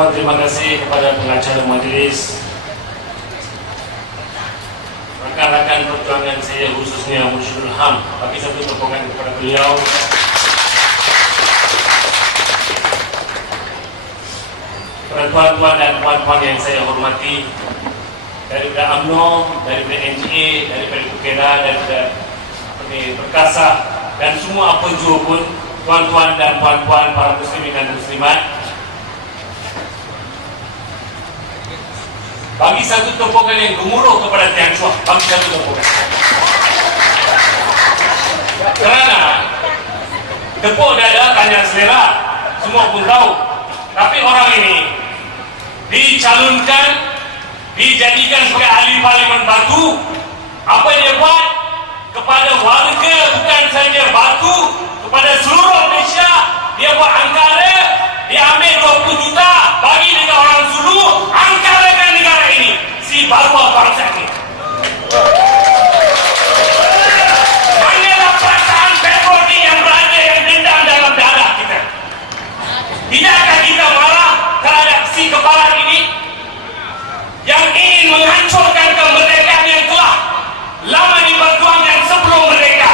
ucapan terima kasih kepada pengacara majelis, rekan-rekan perjuangan saya khususnya Mursyidul Ham. Bagi satu tepukan kepada beliau. Para tuan-tuan dan puan-puan yang saya hormati, daripada UMNO, daripada NGA, daripada Pukera, daripada Perkasa, dan semua apa jua pun, tuan-tuan dan puan-puan, para muslimin dan muslimat, bagi satu tepukan yang gemuruh kepada Tian Chua. Bagi satu tepukan. Kerana tepuk dada tanya selera, semua pun tahu. Tapi orang ini dicalonkan, dijadikan sebagai ahli parlimen Batu. Apa yang dia buat kepada warga, bukan saja Batu, kepada seluruh Malaysia, dia buat angkara, dia ambil 20 juta bagi dekat orang Zulu, angkarakan negara ini, si baru bangsa ini. Manalah perasaan patriotik yang berada, yang dendam dalam darah kita. Tidakkah kita marah terhadap si kepala ini yang ingin menghancurkan kemerdekaan yang telah lama diperjuangkan sebelum merdeka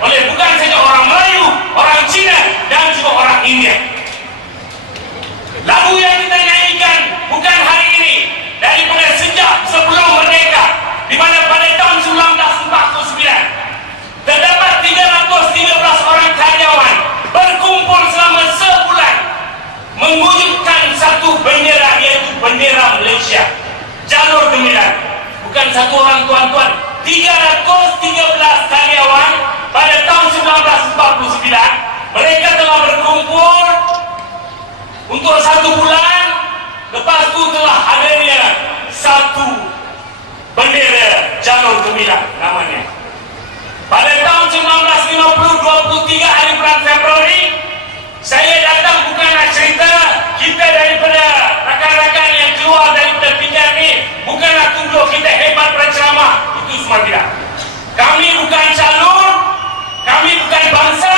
oleh bukan saja orang Melayu, orang Cina dan juga orang India. Lagu yang kita nyanyikan bukan hari ini, daripada sejak sebelum merdeka, di mana pada tahun 1949 terdapat 313 orang karyawan berkumpul selama sebulan mewujudkan satu bendera, yaitu bendera Malaysia, jalur gemilang. Bukan satu orang, tuan-tuan, 313 karyawan pada tahun 1949 mereka telah berkumpul untuk satu bulan. Lepas itu telah hadirnya satu bendera jalur gemilang namanya. Pada tahun 1950, 23 hari bulan Februari, saya datang bukan nak cerita kita daripada rakan-rakan yang keluar daripada pinggan ni, bukan nak tunjuk kita hebat berceramah, itu semua tidak. Kami bukan calon, kami bukan bangsa,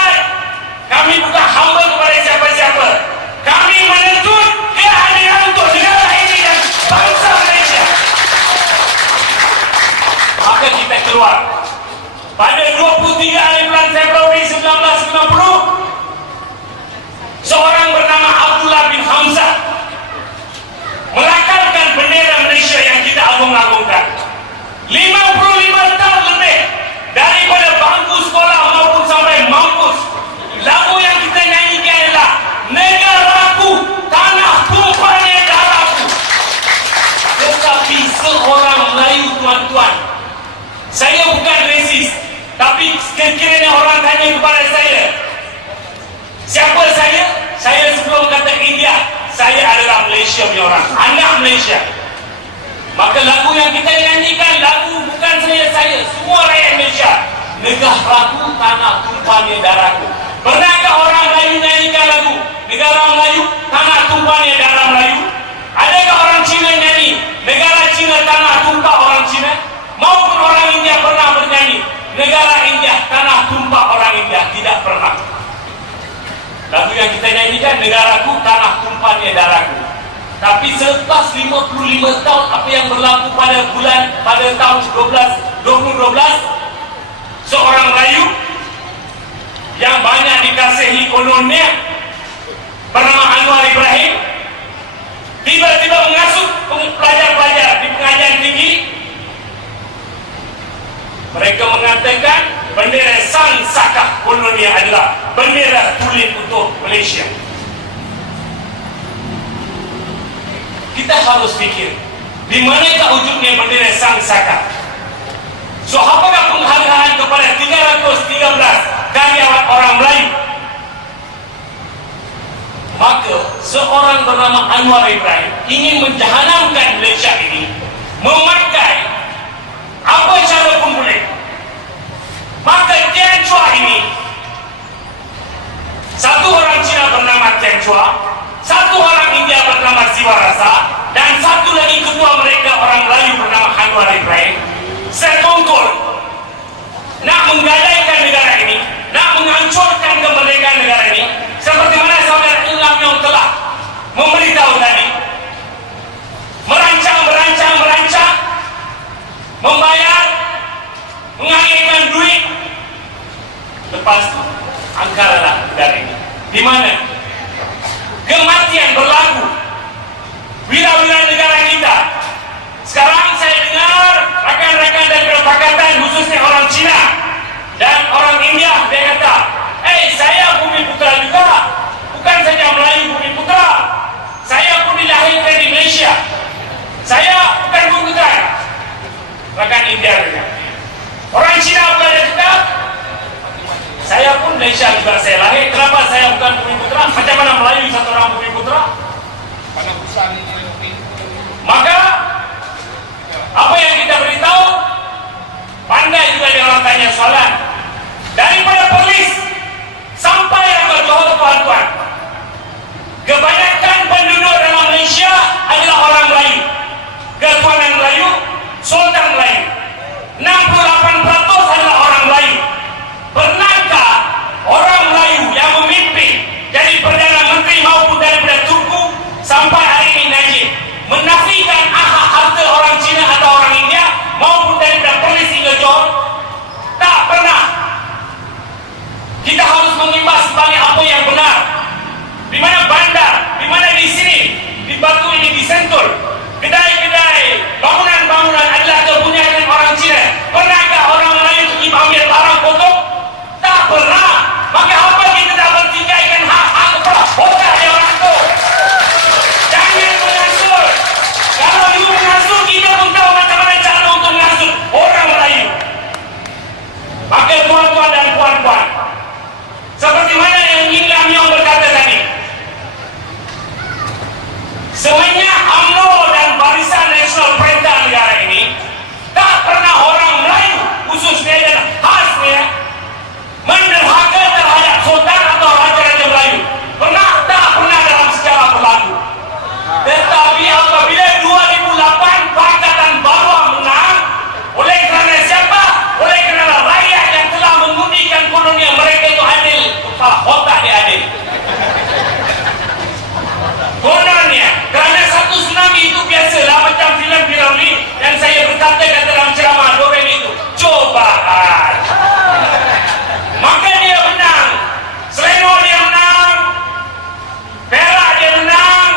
kami bukan hamba kepada siapa-siapa. Kami menuntut keadilan untuk negara ini dan bangsa Malaysia. Maka kita keluar. Pada 23 hari bulan Februari 1950, seorang bernama Abdullah bin Hamzah melakarkan bendera Malaysia yang kita agung-agungkan. 55 tahun lebih daripada bangku sekolah maupun sampai mampus, lagu yang kita nyanyikan adalah negaraku, tanah tumpahnya darahku. Tetapi seorang Melayu, tuan-tuan, saya bukan resis, tapi sekiranya orang tanya kepada saya, siapa saya? Saya sebelum kata India, saya adalah Malaysia punya orang, anak Malaysia. Maka lagu yang kita nyanyikan, lagu bukan saya, semua rakyat Malaysia. Negaraku, tanah tumpahnya darahku. Pernahkah orang Melayu nyanyikan lagu negara Melayu, tanah tumpahnya darah Melayu? Adakah orang Cina nyanyi negara Cina, tanah tumpah orang Cina? Maupun orang India pernah bernyanyi negara India, tanah tumpah orang India? Tidak pernah. Lagu yang kita nyanyikan, negaraku, tanah tumpahnya darahku. Tapi selepas 55 tahun apa yang berlaku pada tahun 2012, seorang Melayu yang banyak dikasihi kononnya bernama Anwar Ibrahim tiba-tiba mengasuh pelajar-pelajar di pengajian tinggi. Mereka mengatakan bendera Sang Saka Kolonia adalah bendera tulen untuk Malaysia. Kita harus fikir, di manakah wujudnya bendera Sang Saka? So, apakah penghargaan kepada 313 karyawan orang Melayu? Maka seorang bernama Anwar Ibrahim ingin menjahanamkan Malaysia ini, memakai apa cara pun boleh. Maka Tian Chua ini, satu orang Cina bernama Tian Chua, satu orang India bernama Siwarasa, dan satu lagi ketua mereka orang Melayu bernama Anwar Ibrahim, sekongkol nak menggadaikan negara ini, nak menghancurkan kemerdekaan negara ini, seperti mana saudara Ilham yang telah memberitahu tadi. lepas itu angkaralah negara ini. Di mana kematian berlaku wira-wira negara kita. Sekarang saya dengar rakan-rakan dari pakatan, khususnya orang Cina dan orang India, dia kata, saya bumi putra juga, bukan saja Melayu bumi putra, saya pun dilahirkan di Malaysia, saya bukan bumi putra. Rakan India juga. Orang Cina pun ada juga, saya pun Malaysia juga saya lahir, kenapa saya bukan bumi putra? Macam mana Melayu satu orang bumi putra? Karena perusahaan ini. Maka apa yang kita beritahu, pandai juga dia orang tanya soalan. Daripada Perlis sampai ke Johor, tuan-tuan, kebanyakan penduduk dalam Malaysia adalah orang Melayu, ketuanan Melayu, sultan Melayu. 68% adalah orang Melayu. Pernahkah orang Melayu yang memimpin jadi Perdana Menteri maupun daripada Tunku sampai hari ini Najib menafikan harta orang Cina atau orang India maupun daripada Perlis hingga Johor? Tak pernah. Kita harus mengimbas kembali apa yang benar. Di mana bandar, di mana di sini, di Batu ini, di Sentul, kedai-kedai, bangunan-bangunan adalah kepunyaan orang Cina. Pernahkah orang Melayu itu ambil barang potong? Tak pernah. Maka apa kita tak bertikaikan hak-hak kepada otak dia orang itu? Jangan mengasur. Kalau you mengasur, kita pun tahu macam mana cara untuk mengasur orang Melayu. Maka tuan-tuan dan puan-puan, seperti mana yang Yin Lam Yong berkata tadi, semuanya UMNO dan Barisan Nasional Perintah Negara ini tak pernah orang Melayu khususnya dan khasnya menderhaka terhadap sultan atau raja-raja Melayu. Tak pernah dalam sejarah berlaku. Tetapi apabila 2008 Pakatan Bawah menang, oleh kerana siapa? Oleh kerana rakyat yang telah mengudikan kolonial mereka itu adil, kepala otak dia adil. Kononnya, kerana satu tsunami itu biasalah macam filem Piramli yang saya berkata dalam ceramah Doreng itu, cobaan. Maka dia menang. Selangor dia menang, Perak dia menang,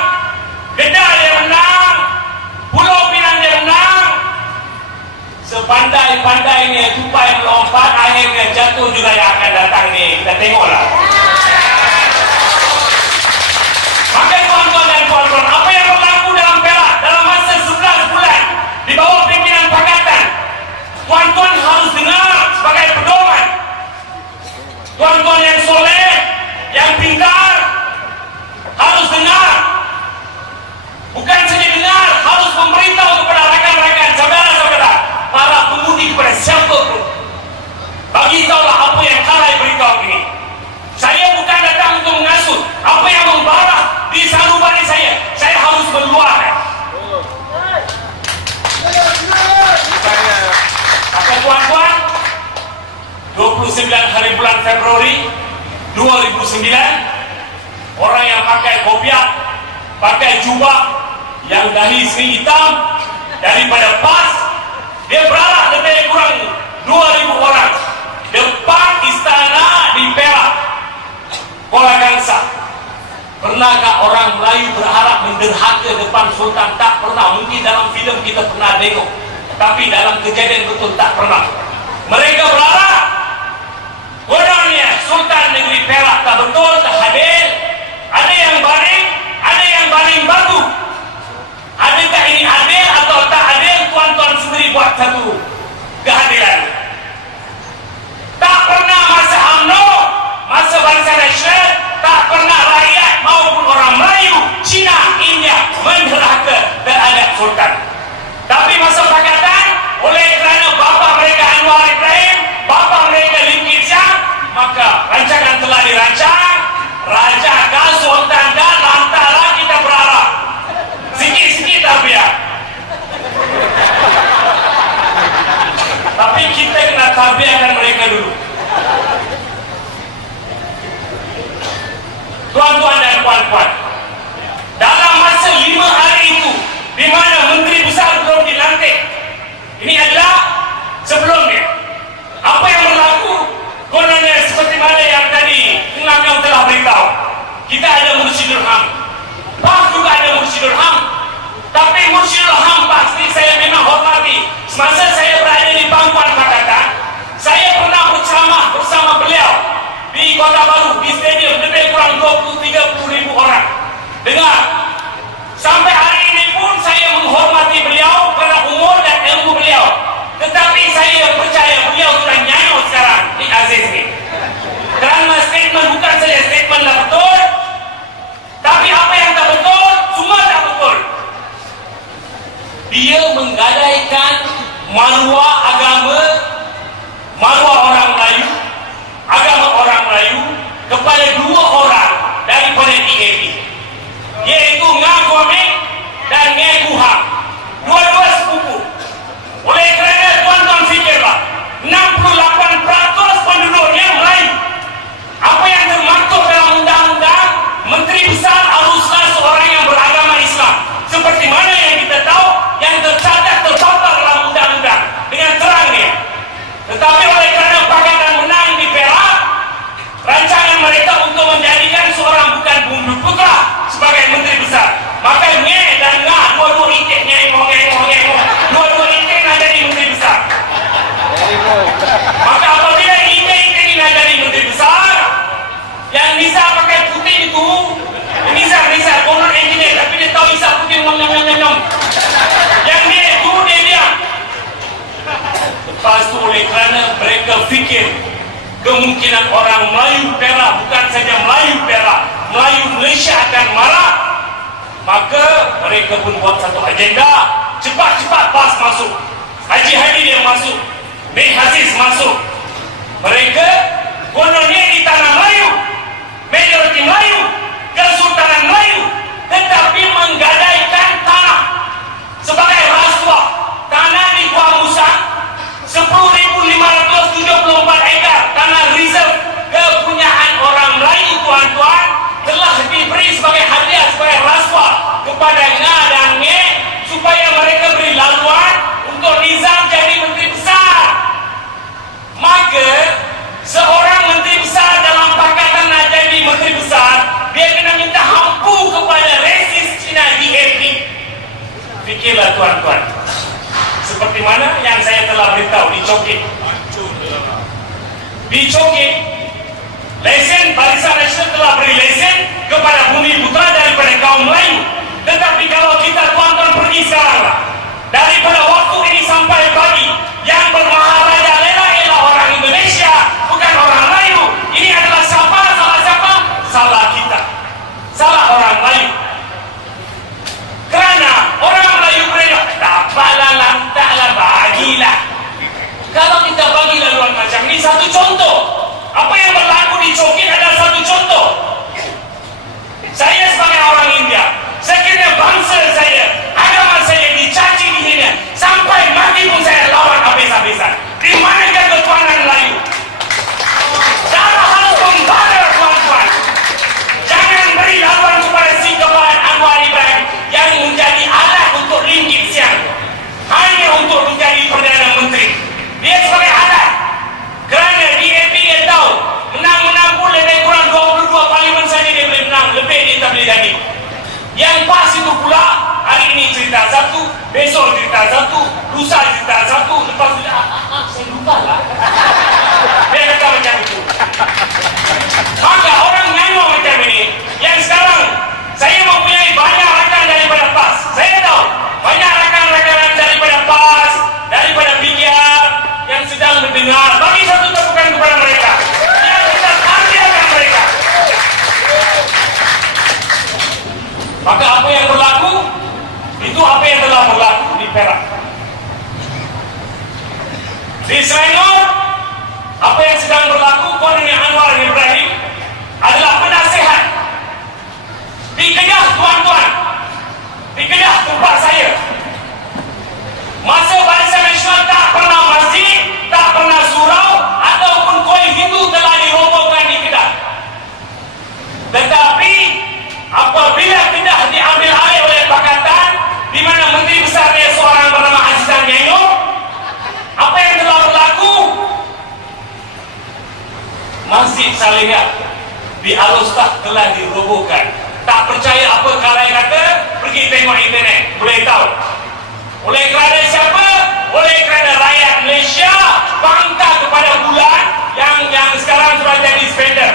Kedah dia menang, Pulau Pinang dia menang. Sepandai-pandainya tupai melompat, akhirnya jatuh juga yang akan datang ni. Kita tengoklah. Maka tuan-tuan dan puan-puan, apa yang berlaku dalam Perak dalam masa 11 bulan di bawah pimpinan Pakatan, tuan-tuan harus dengar sebagai pedoman. Tuan-tuan yang soleh, yang pintar, harus dengar. Bukan saja dengar, harus memberitahu kepada rakan-rakan, saudara-saudara, para pemudi, kepada siapa pun. Bagi tahulah apa yang halai beritahu ini. Saya bukan datang untuk mengasuh. Apa yang membara di sanubari saya harus meluahkan. Maka tuan-tuan, 29 hari bulan Februari 2009, orang yang pakai kopiah, pakai jubah yang dahi seri hitam daripada PAS, dia berarak lebih kurang 2,000 orang depan istana di Perak, Kuala Kangsar. Pernahkah orang Melayu berharap menderhaka depan Sultan? Tak pernah. Mungkin dalam filem kita pernah tengok, tapi dalam kejadian betul tak pernah. Mereka berharap kononnya Sultan Negeri Perak tak betul, tak hadir. Ada yang baring, ada yang baling batu. Adakah ini adil atau tak adil? Tuan-tuan sendiri buat satu kehadiran. Tak pernah masa UMNO, masa Barisan Nasional, tak pernah rakyat maupun orang Melayu, Cina, India menderhaka terhadap Sultan. Tapi masa Pakatan, oleh kerana bapa mereka Anwar Ibrahim, bapa mereka Lim Kit Siang, maka rancangan telah dirancang. Raja kah, Sultan kah, lantaran kita berharap sikit-sikit dah biar. Tapi Kota Baru, di stadium lebih kurang 20-30 ribu orang. Dengar, sampai hari ini pun saya menghormati beliau kerana umur dan ilmu beliau. Tetapi saya percaya beliau sudah nyanyo sekarang di Aziz ni. Kerana statement bukan saja statement dah betul, tapi apa yang tak betul, semua tak betul. Dia menggadaikan maruah agama, maruah orang Melayu, agama orang Melayu kepada dua orang daripada DAP, iaitu Ngah Komeng dan Ngah Kuhang. Dua-dua sepupu. Oleh kerana tuan-tuan fikirlah, 68% penduduknya Melayu. Apa yang termaktub dalam undang-undang, Menteri Besar haruslah seorang yang beragama Islam. Seperti mana yang kita tahu, yang tercatat terpapar dalam undang-undang dengan terangnya. Tetapi oleh kerana Pakatan menang di Perak, rancangan mereka untuk menjadikan seorang bukan Bumi Putra sebagai Menteri Besar. Maka Nge dan Ngah, dua-dua itik ngengok, dua-dua itik nak jadi Menteri Besar. Maka apabila itik-itik ini nak jadi Menteri Besar, yang Nisa pakai putih itu, Nisa, konon engineer, tapi dia tahu Nisa putih nyom. Yang dia itu, dia diam. Lepas itu oleh kerana mereka fikir kemungkinan orang Melayu Perak, bukan saja Melayu Perak, Melayu Malaysia akan marah, maka mereka pun buat satu agenda, cepat-cepat PAS masuk, Haji Hamid yang masuk, Mek Aziz masuk. Mereka kononnya di tanah Melayu, majoriti Melayu, Kesultanan Melayu, tetapi menggadaikan tanah sebagai rasuah. Tanah di Kuala Musang 10.574 ekar tanah reserve kepunyaan orang Melayu, tuan-tuan, telah diberi sebagai hadiah, sebagai rasuah kepada Ngah dan Nge supaya mereka beri laluan untuk Nizam jadi Menteri Besar. Maka seorang Menteri Besar dalam Pakatan nak jadi Menteri Besar, dia kena minta hampu kepada resis Cina DAP. Fikirlah tuan-tuan, seperti mana yang saya telah beritahu di Chongqing. Di Chongqing, lesen Barisan Nasional telah beri lesen kepada Bumi Putra daripada kaum Melayu. Tetapi kalau kita tuan-tuan pergi sekarang, daripada waktu ini sampai pagi, yang bermaharaja lela ialah orang Indonesia, bukan orang Melayu. Ini adalah siapa? Salah siapa? Salah kita, salah orang Melayu. Kerana orang Melayu mereka tak apalah, lantaklah, bagilah. Kalau kita bagi laluan macam ini, satu contoh apa yang berlaku di Chongqing adalah satu contoh. Saya sebagai orang India, sekiranya bangsa saya, agama saya dicaci di sini, sampai mati pun saya lawan habis-habisan. Di manakah ketuhanan Melayu? Darah harus membara, tuan-tuan. Jangan beri laluan kepada si Kepala Anwar Ibrahim yang menjadi alat untuk ringgit siang, hanya untuk menjadi Perdana Menteri. Dia sebagai alat. Kerana DAP dia tahu menang-menang pun lebih kurang 22 parlimen saja dia boleh menang, lebih dia tak boleh jadi. Yang PAS itu pula, hari ini cerita satu, besok cerita satu, lusa cerita satu, lepas itu saya lupa lah. Dia kata macam itu. Maka orang nyanyok macam ini, yang sekarang saya mempunyai banyak rakan daripada PAS. Saya tahu banyak rakan-rakan daripada PAS, daripada PKR yang sedang mendengar. Bagi satu tepukan kepada mereka yang sedang artiakan mereka. Maka apa yang berlaku, itu apa yang telah berlaku di Perak. Di Selangor, apa yang sedang berlaku, Kolonel Anwar Ibrahim adalah penasihat. Di Kedah, tuan-tuan, di Kedah tempat saya, masa Barisan Nasional tak pernah masjid, tak pernah surau ataupun kuil Hindu telah dirobohkan di Kedah. Tetapi apabila Kedah diambil alih oleh Pakatan, di mana Menteri Besar dia seorang bernama Azizan Nyayo, apa yang telah berlaku? Masjid Salihah di Alustah telah dirobohkan. Tak percaya apa kalai kata, pergi tengok internet, boleh tahu. Oleh kerana siapa? Oleh kerana rakyat Malaysia bangga kepada bulan yang sekarang sudah jadi spender.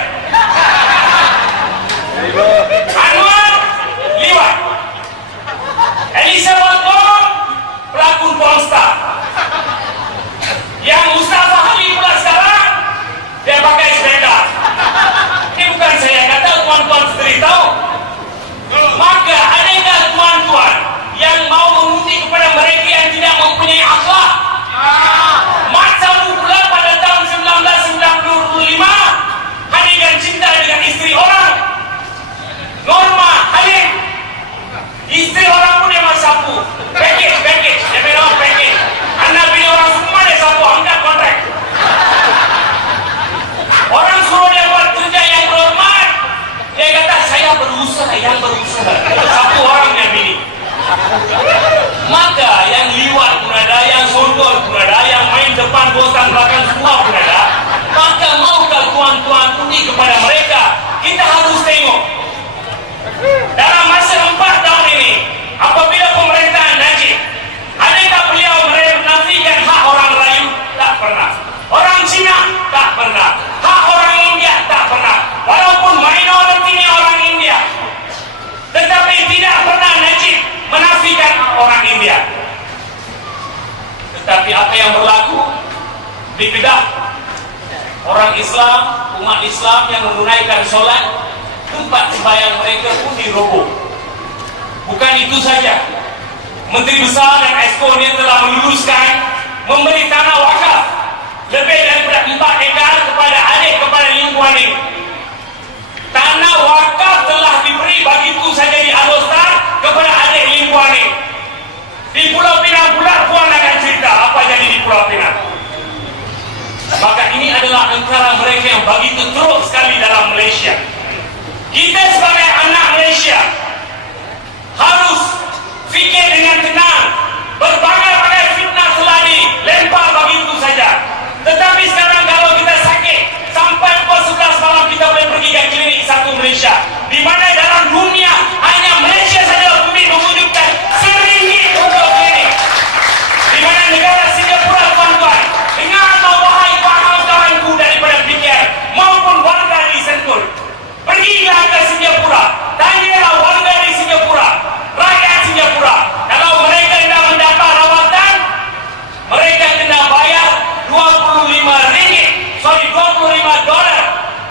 Di Kedah, orang Islam, umat Islam yang menunaikan solat, tempat sembahyang mereka pun diroboh. Bukan itu saja, Menteri Besar dan Exco ini telah meluluskan memberi tanah wakaf lebih daripada 4 ekar kepada adik kepada lingkungan ini. Tanah wakaf telah diberi begitu saja di Alostar kepada adik lingkungan ini. Di Pulau Pinang pula Puan akan cerita apa jadi di Pulau Pinang. Maka ini adalah antara mereka yang begitu teruk sekali dalam Malaysia. Kita sebagai anak Malaysia harus fikir dengan tenang. Berbagai-bagai fitnah telah dilempar begitu saja. Tetapi sekarang kalau kita sakit sampai pukul 11 malam kita boleh pergi ke klinik satu Malaysia, di mana dalam dunia hanya Malaysia saja bumi mewujudkan RM1 untuk klinik. Di mana negara Singapura, tuan-tuan, dengarlah wahai kawan-kawanku daripada PKR maupun warga di Sentul, pergilah ke Singapura, tanyalah warga di Singapura, rakyat Singapura, kalau mereka hendak mendapat rawatan, mereka kena bayar $25.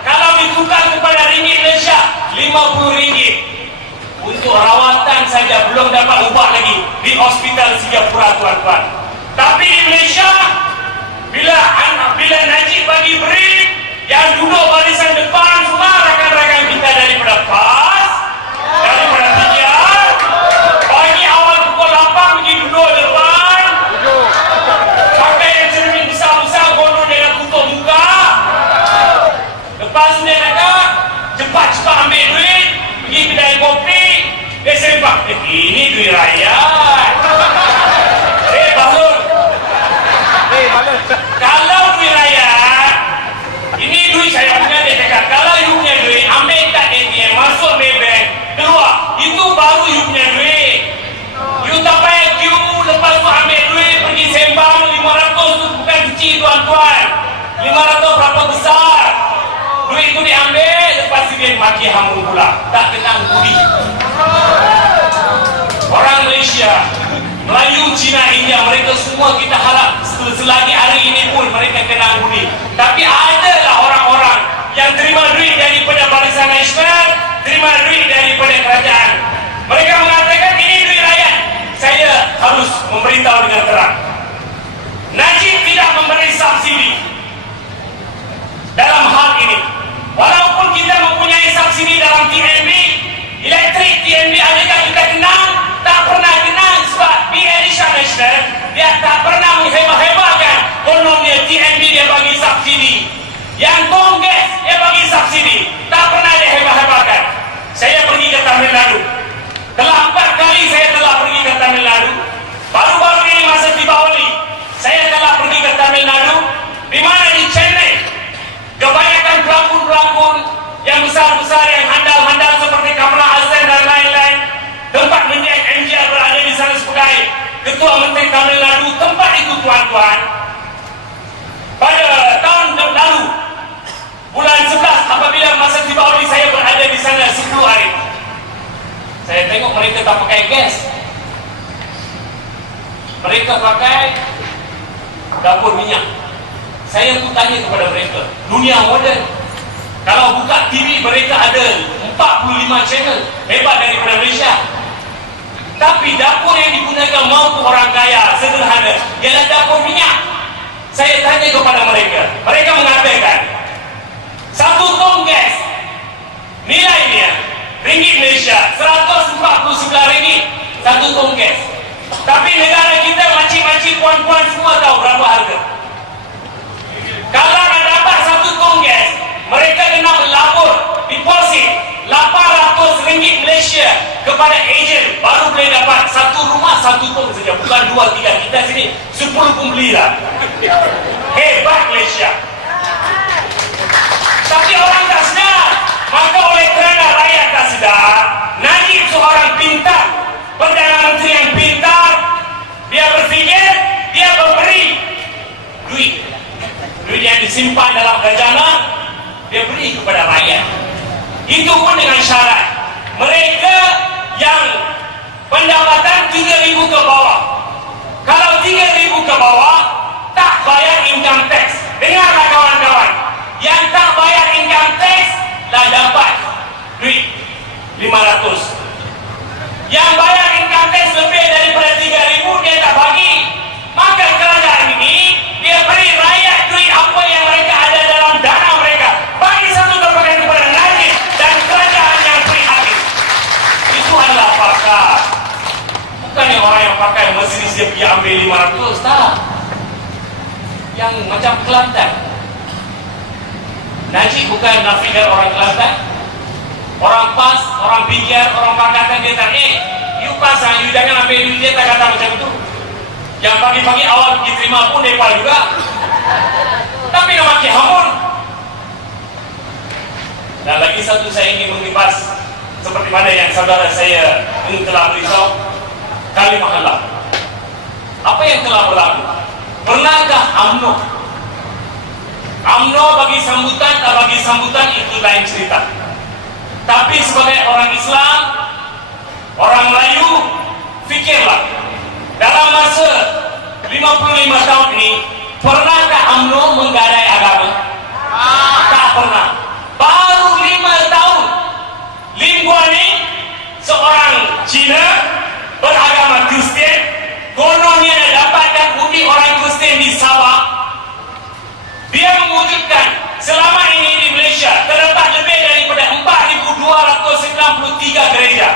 Kalau ditukar kepada ringgit Malaysia, RM50 untuk rawatan saja, belum dapat ubah lagi di hospital Singapura, tuan-tuan. Tapi di Malaysia, bila Najib bagi brief, yang duduk barisan depan semua rakan-rakan kita daripada PAS, daripada PKR, pagi awal pukul 8 pergi duduk depan, pakai yang cermin besar-besar, gondol dengan tutup muka. Lepas tu dia kata, cepat-cepat ambil duit, pergi kedai kopi, dia sempak, ini duit rakyat. Balut. Kalau duit rakyat, ini duit saya punya, dia cakap, kalau you punya duit, ambil kat ATM, masuk Maybank, keluar, itu baru you punya duit. You tak payah queue, lepas tu ambil duit, pergi sembang, 500 tu bukan kecil, tuan-tuan. 500 berapa besar. Duit itu diambil, lepas tu dia maki hamun pula, tak kenang budi. Orang Malaysia, Melayu, Cina, India, mereka semua kita harap selagi hari ini pun mereka kenal budi. Tapi adalah orang-orang yang terima duit daripada Barisan Nasional, terima duit daripada kerajaan. Mereka mengatakan ini duit rakyat. Saya harus memberitahu dengan terang, Najib tidak memberi subsidi dalam hal ini. Walaupun kita mempunyai subsidi dalam TNB, elektrik TNB, adakah kita kenal? Tak pernah kenal, sebab Barisan Nasional dia tak pernah menghebah-hebahkan kononnya TNB dia bagi subsidi. Yang Kongres dia bagi subsidi, tak pernah dia hebah-hebahkan. Saya pergi ke Tamil Nadu, telah 4 kali saya telah pergi ke Tamil Nadu. Baru-baru ini masa Deepavali, saya telah pergi ke Tamil Nadu, di mana di Chennai kebanyakan pelakon-pelakon yang besar-besar, yang handal-handal seperti Kamala Hassan dan lain-lain, tempat menjadi MGR berada di sana sebagai Ketua Menteri Tamil Nadu. Tempat itu, tuan-tuan, pada tahun lalu bulan 11 apabila masa Deepavali saya berada di sana 10 hari, saya tengok mereka tak pakai gas, mereka pakai dapur minyak. Saya tu tanya kepada mereka, dunia moden, kalau buka TV mereka ada 45 channel, hebat daripada Malaysia. Tapi dapur yang digunakan mampu orang kaya, sederhana, ialah dapur minyak. Saya tanya kepada mereka, mereka mengatakan satu tong gas nilainya ringgit Malaysia RM149 satu tong gas. Tapi negara kita, makcik-makcik, puan-puan semua tahu berapa harga. Kalau nak dapat satu tong gas, mereka kena melabur deposit RM800 Malaysia kepada ejen, baru boleh dapat satu rumah satu tong saja, bukan 2-3. Kita sini 10 pun belilah. Hebat Malaysia. Tapi orang tak sedar. Maka oleh kerana rakyat tak sedar, Najib seorang pintar, Perdana Menteri yang pintar, dia berfikir, dia memberi duit yang disimpan dalam khazanah, dia beri kepada rakyat. Itu pun dengan syarat mereka yang pendapatan 3,000 ke bawah. Kalau 3,000 ke bawah, tak bayar income tax. Dengarlah kawan-kawan, yang tak bayar income tax dah dapat duit 500. Yang bayar income tax lebih daripada 3,000 dia tak bagi. Maka kerajaan ini dia beri rakyat duit apa yang mereka ada dalam dana mereka, bagi satu tebakan kepada Najib dan kerajaan yang prihatin. Itu adalah pakar. Bukan yang orang yang pakai Mercedes dia pergi ambil 500, tak. Yang macam Kelantan. Najib bukan nafikan orang Kelantan. Orang PAS, orang PKR, orang Pakatan dia tak, you PAS, you jangan ambil duit dia, tak kata macam itu. Yang pagi-pagi awal pergi terima pun mereka juga. Tapi nak maki hamun. Dan lagi satu saya ingin mengimbas, seperti mana yang saudara saya ini telah beritahu, kalimah Allah. Apa yang telah berlaku? Pernahkah UMNO bagi sambutan, tak bagi sambutan, itu lain cerita. Tapi sebagai orang Islam, orang Melayu, fikirlah, dalam masa 55 tahun ini, pernahkah UMNO menggadai agama? Tak pernah. Baru 5 tahun, Lim Guan Eng, seorang Cina beragama Kristian, kononnya dapatkan undi orang Kristian di Sabah. Dia mewujudkan selama ini di Malaysia terdapat lebih daripada 4,293 gereja.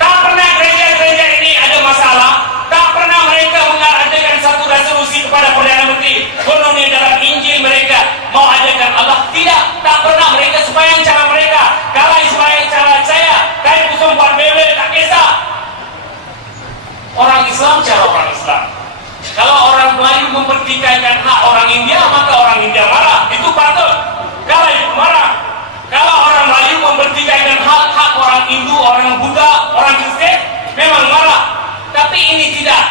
Tak pernah gereja-gereja ini ada masalah. Tak pernah mereka mengadakan satu resolusi kepada Perdana Menteri kononnya dalam Injil mereka mau adakan Allah. Tidak. Tak pernah mereka sembahyang cara mereka. Kalau sembahyang cara saya, kain kusum buat bebel, tak kisah. Orang Islam cara orang Islam. Kalau orang Melayu mempertikaikan hak orang India, maka orang India marah. Itu patut. Kalau itu marah. Kalau orang Melayu mempertikaikan hak orang Hindu, orang Buddha, orang Kristian, memang marah. Tapi ini tidak.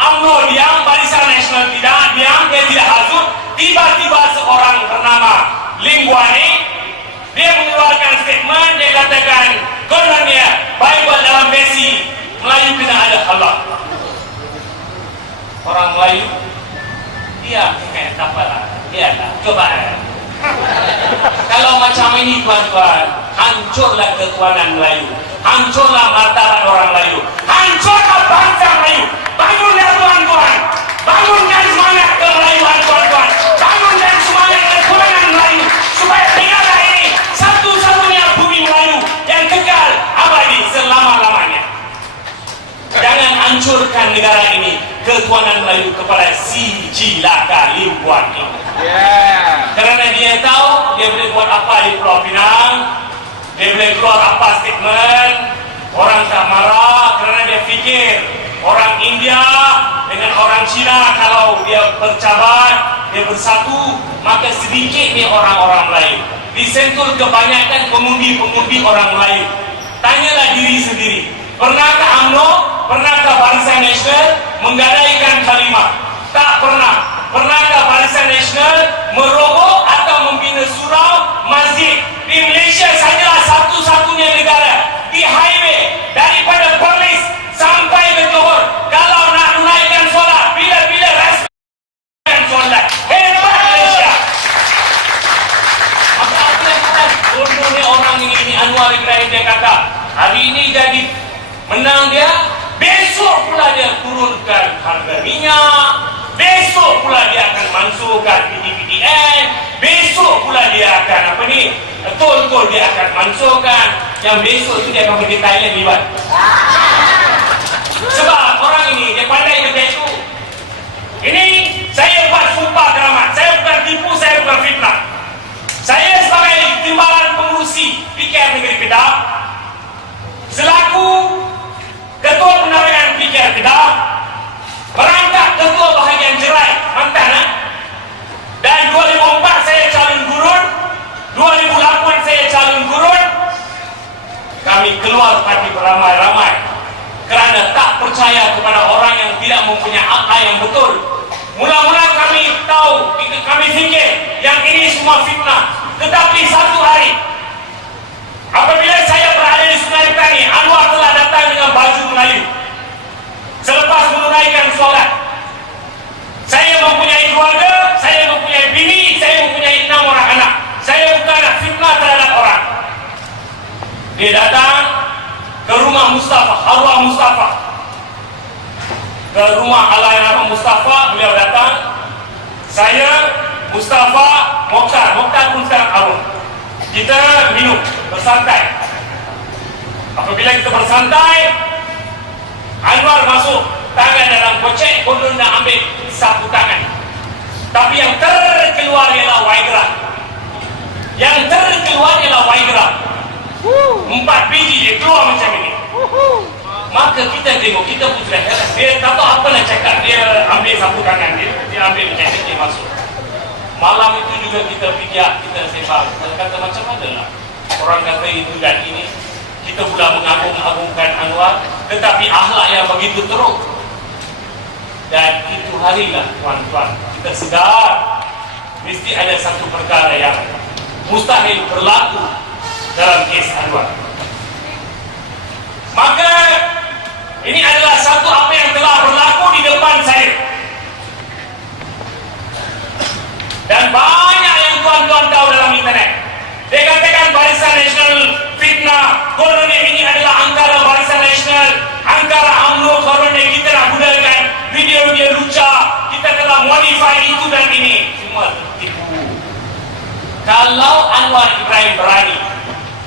UMNO diam, Barisan Nasional tidak diam, dia tidak hasut. Tiba-tiba seorang bernama Lim Guan Eng, dia mengeluarkan statement, dia katakan, kononnya Bible dalam versi Melayu kena ada Allah. Orang Melayu, dia kayak tak apalah, dia tak, coba. Kalau macam ini tuan-tuan, hancurlah kekuatan Melayu, hancurlah martabat orang Melayu, hancurlah bangsa Melayu. Bangunlah tuan-tuan, bangunkan semangat kemelayuan tuan-tuan, bangunkan semangat kekuatan Melayu, supaya tinggallah ini satu-satunya bumi Melayu yang kekal abadi selama-lamanya. Jangan hancurkan negara ini, kekuatan Melayu kepada si Jilaka Lim Guan Eng. Kerana dia tahu dia boleh buat apa di Pulau Pinang, dia boleh keluar apa statement, orang tak marah kerana dia fikir orang India dengan orang Cina kalau dia bercabar, dia bersatu, maka sedikit ni orang-orang Melayu. Di Sentul kebanyakan pengundi-pengundi orang Melayu. Tanyalah diri sendiri, pernahkah UMNO, pernahkah Barisan Nasional menggadaikan kalimah? Tak pernah. Pernahkah Barisan Nasional meroboh atau membina surau, masjid? Di Malaysia sajalah satu-satunya negara di highway daripada Perlis sampai ke Johor, kalau nak tunaikan solat, bila-bila rasmikan solat. Hebat Malaysia. Maka apa yang kata bodohnya orang ini Anwar Ibrahim, dia kata hari ini jadi menang dia, besok pula dia turunkan harga minyak, besok pula dia akan mansuhkan PTPTN, besok pula dia akan tol-tol dia akan mansuhkan, yang besok itu dia akan pergi Thailand libat. Sebab orang ini dia pandai kerja itu. Ini saya buat sumpah keramat, saya bukan tipu, saya bukan fitnah. Saya sebagai timbalan pengurusi PKR Negeri Kedah, selaku Ketua Penerangan PKR Kedah, merangkap Ketua Bahagian Jerai Mantan, dan 2004 saya calon gurun, 2008 saya calon gurun. Kami keluar parti beramai-ramai kerana tak percaya kepada orang yang tidak mempunyai akal yang betul. Mula-mula kami tahu, kami fikir yang ini semua fitnah. Tetapi satu hari, apabila saya berada di Sungai Petani, Anwar telah datang dengan baju Melayu. Selepas menunaikan solat, Saya mempunyai keluarga, saya mempunyai bini, saya mempunyai 6 orang anak. Saya bukanlah fitnah terhadap orang. Dia datang ke rumah Mustafa, arwah Mustafa, ke rumah Alain Mustafa. Beliau datang, saya Mustafa, Mokhtar pun sekarang arwah. Kita minum, bersantai. Apabila kita bersantai, Anwar masuk, tangan dalam kocek, konon nak ambil sapu tangan. Tapi yang terkeluar ialah Viagra. Yang terkeluar ialah Viagra. 4 biji dia keluar macam ini. Maka kita tengok, kita pun sudah heran. Dia tak tahu apa nak cakap. Dia ambil sapu tangan dia ambil macam ini, dia masuk. Malam itu juga kita fikir, kita sembang. Kita kata macam mana lah orang kata itu dan ini. Kita pula mengagung-agungkan Anwar, tetapi akhlak yang begitu teruk. Dan itu harilah tuan-tuan, kita sedar mesti ada satu perkara yang mustahil berlaku dalam kes Anwar. Maka ini adalah satu apa yang telah berlaku di depan saya. Dan banyak yang tuan-tuan tahu dalam internet. Dia katakan Barisan Nasional fitnah, kononnya ini adalah antara Barisan Nasional, antara UMNO, kononnya kita nak gunakan video-video lucu, kita telah modify itu dan ini. Semua tipu. Kalau Anwar Ibrahim berani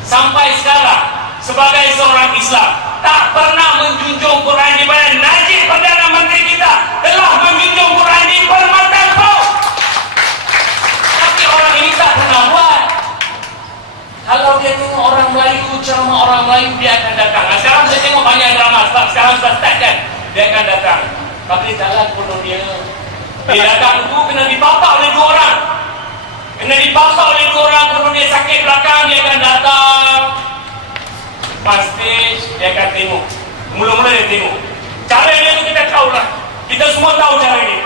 sampai sekarang sebagai seorang Islam tak pernah menjunjung Quran di mana Najib Perdana Menteri kita telah menjunjung Quran di permata kau. Tapi orang ini tak pernah buat. Kalau dia tengok orang Melayu, ceramah orang Melayu, dia akan datang. Nah, sekarang saya tengok banyak drama, sekarang sudah start kan, dia akan datang. Tapi jalan konon dia datang itu kena dipapak oleh 2 orang. Kena dipapak oleh 2 orang, konon dia sakit belakang, dia akan datang. Pas stage, dia akan tengok. Mula-mula dia tengok. Cara dia tu kita tahu lah. Kita semua tahu cara dia.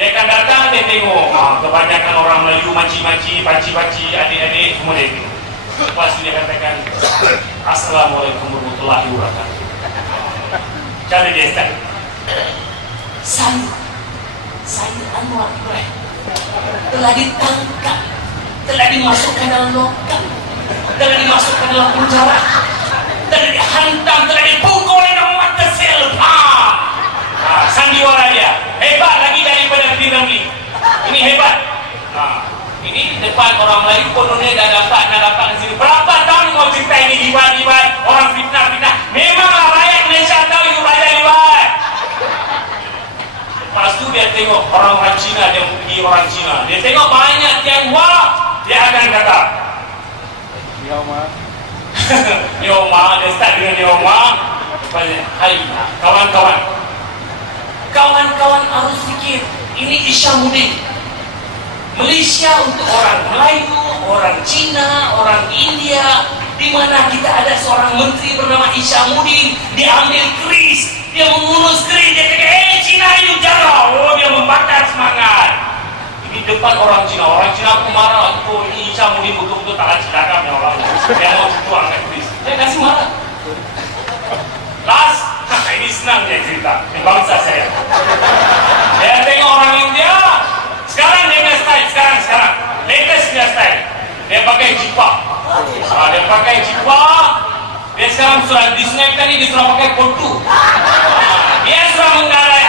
Dia akan datang, dia tengok. Kebanyakan orang Melayu maci-maci, paci-paci, adik-adik, semua dia tengok. Lepas dia katakan Assalamualaikum warahmatullahi wabarakatuh. Cara dia start. Saya Anwar Ibrahim telah ditangkap, telah dimasukkan dalam lokap, telah dimasukkan dalam penjara, telah dihantam, telah dipukul oleh umat tersebut. Sandiwara dia hebat lagi daripada Firdaus. Ini hebat. Ini depan orang Melayu kononnya dah dapat di sini. Berapa tahun kau cerita ini libat-libat orang fitnah-fitnah. Memanglah rakyat Malaysia tahu itu raja libat. Lepas tu dia tengok orang Cina, dia pergi orang Cina. Dia tengok banyak Tianghua, dia akan kata Nioma, dia start dengan Nioma. Hai kawan-kawan, kawan-kawan harus fikir ini Isyamuddin. Malaysia untuk orang Melayu, orang Cina, orang India, di mana kita ada seorang menteri bernama Isyamuddin. Dia ambil keris, dia mengurus keris, dia kata, Cina you jaga. Oh, dia membakar semangat. Ini depan orang Cina pun marah. Oh, ini Isyamuddin betul-betul tak cilaka orang. Dia mau tuang keris, dia kasih marah. Last, ini senang dia cerita, ini bangsa saya. Dia tengok orang India. Sekarang dia punya style, sekarang latest punya style. Dia pakai jipah. Dia pakai jipah. Dia sekarang sudah disnap tadi, dia sudah pakai potu. Dia sudah menggalai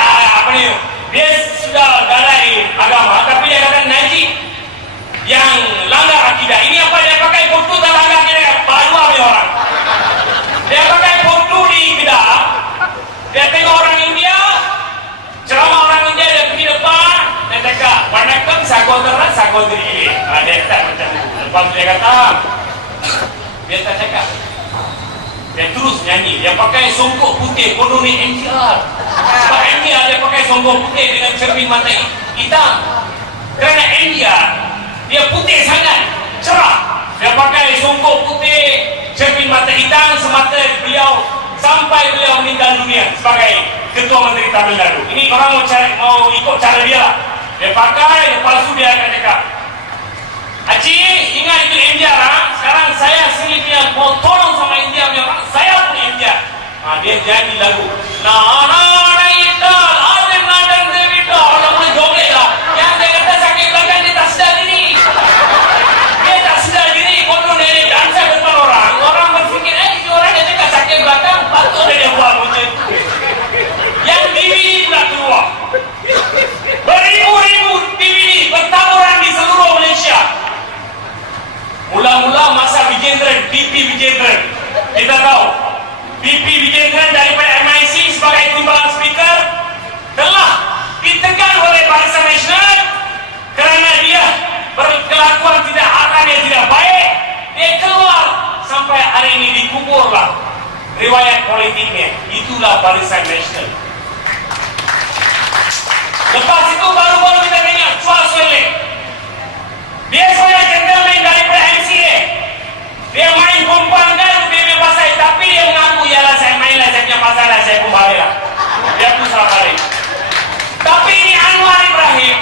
dia sudah galai agama, tapi dia kata Najib yang langgar akidah. Ini apa dia pakai potu dan langgar akidah? Baru ambil orang. Dia pakai potu di Kedah. Dia tengok orang India, ceramah orang India, dia pergi depan. Dia cakap, Wanakkam sakodara sakodri. Dia tak macam itu. Lepas dia kata, dia tak cakap. Dia terus nyanyi. Dia pakai songkok putih. Konon ni NTR. Sebab NTR dia pakai songkok putih dengan cermin mata hitam. Kerana NTR, dia putih sangat, cerah. Dia pakai songkok putih, cermin mata hitam semata beliau sampai beliau meninggal dunia sebagai Ketua Menteri Tamil Nadu. Ini orang mau ikut cara dia lah. Dia pakai, lepas tu dia akan cakap, Haji, ingat itu India lah. Sekarang saya sini dia mau tolong sama India punya orang. Saya pun India. Dia jadi lagu. Nana Naita, Aden Nadan Devita. Orang boleh joget dia tidak baik, dia keluar sampai hari ini dikuburlah riwayat politiknya. Itulah Barisan Nasional. Lepas itu baru-baru kita tanya Chua Soon Ling. Dia sebenarnya gentleman daripada MCA. Dia main perempuan kan, dia pasal, tapi dia mengaku, yalah saya main lah, saya punya pasal lah, saya pun balik lah. Dia pun salah balik. Tapi ini Anwar Ibrahim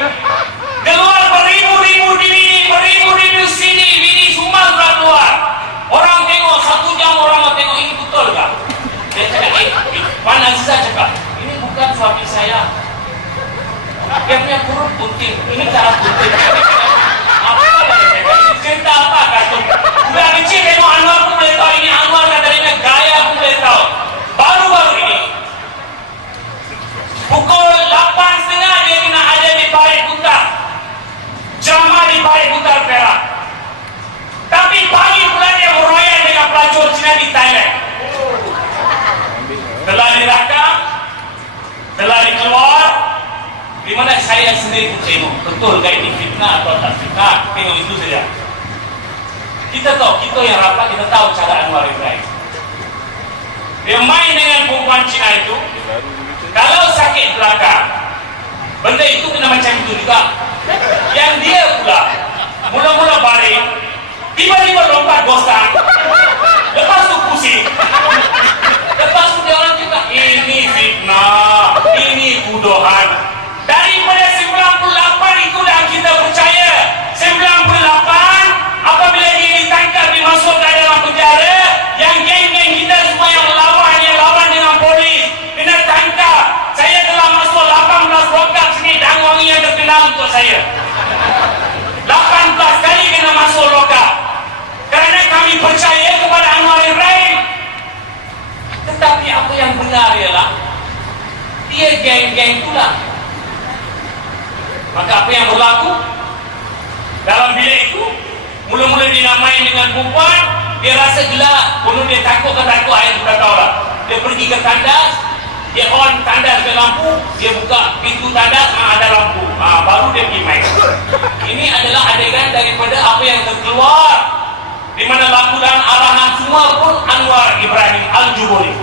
keluar beribu-ribu DVD, beribu-ribu CD, semua sudah keluar. Orang tengok 1 jam, orang mau tengok ini betul tak? Dia cakap, Wan Aziza cakap, ini bukan suami saya. Dia punya kurung putih, ini cara putih. Apa dia cakap? Cerita apa kata? Udah kecil tengok Anwar pun boleh tahu ini Anwar, kata dia gaya pun boleh tahu. Baru-baru ini pukul 8.30 dia kena ada di Balai Kutar, jamaah di Balai Kutar Perak. Tapi pagi pula dia meroyak dengan pelacur Cina di Thailand. Telah dirakam, telah dikeluar. Di mana saya sendiri pun tengok betul ke ini fitnah atau tak fitnah. Tengok itu saja. Kita tahu, kita yang rapat, kita tahu cara Anwar Ibrahim. Dia main dengan perempuan Cina itu. Kalau sakit belakang, benda itu kena macam itu juga. Yang dia pula mula-mula baring, tiba-tiba lompat bosan, lepas tu pusing, lepas tu dia orang cakap ini fitnah, ini tuduhan. Daripada 98 itu dah kita percaya 98 apabila dia ditangkap, dimasukkan dalam penjara, yang geng-geng kita semua yang lawan dengan polis kena tangkap. Saya telah masuk 18 lokap sini dan wangi yang terkenal untuk saya. 18 kali kena masuk lokap kerana kami percaya kepada Anwar Ibrahim. Tetapi apa yang benar ialah dia geng-geng itulah. Maka apa yang berlaku dalam bilik itu, mula-mula dia nak main dengan perempuan, dia rasa gelap, kemudian dia takut air sudah tahu lah. Dia pergi ke tandas, dia on tandas ke lampu, dia buka pintu tandas, ada lampu, baru dia pergi main. Ini adalah adegan daripada apa yang terkeluar, di mana lampu dan arahan semua pun Anwar Ibrahim Al-Juburi.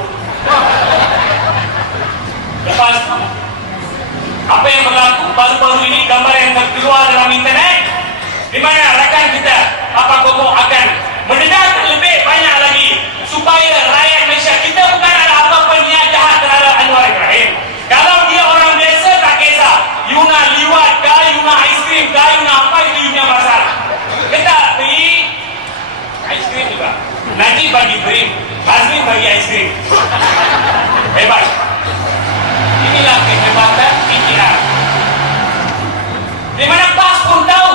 Lepas itu, apa yang berlaku baru-baru ini, gambar yang terkeluar dalam internet, di mana rakan kita Pak Komo akan mendengar lebih banyak lagi supaya rakyat Malaysia, kita bukan ada apa-apa niat jahat terhadap Anwar Ibrahim. Kalau dia orang biasa tak kisah, you nak liwat kah, you nak aiskrim kah, you nak apa, itu you punya masalah. Kita beri aiskrim juga, nanti bagi beri Azmin bagi aiskrim. Hebat. Inilah kehebatan pikiran. Di mana PAS pun tahu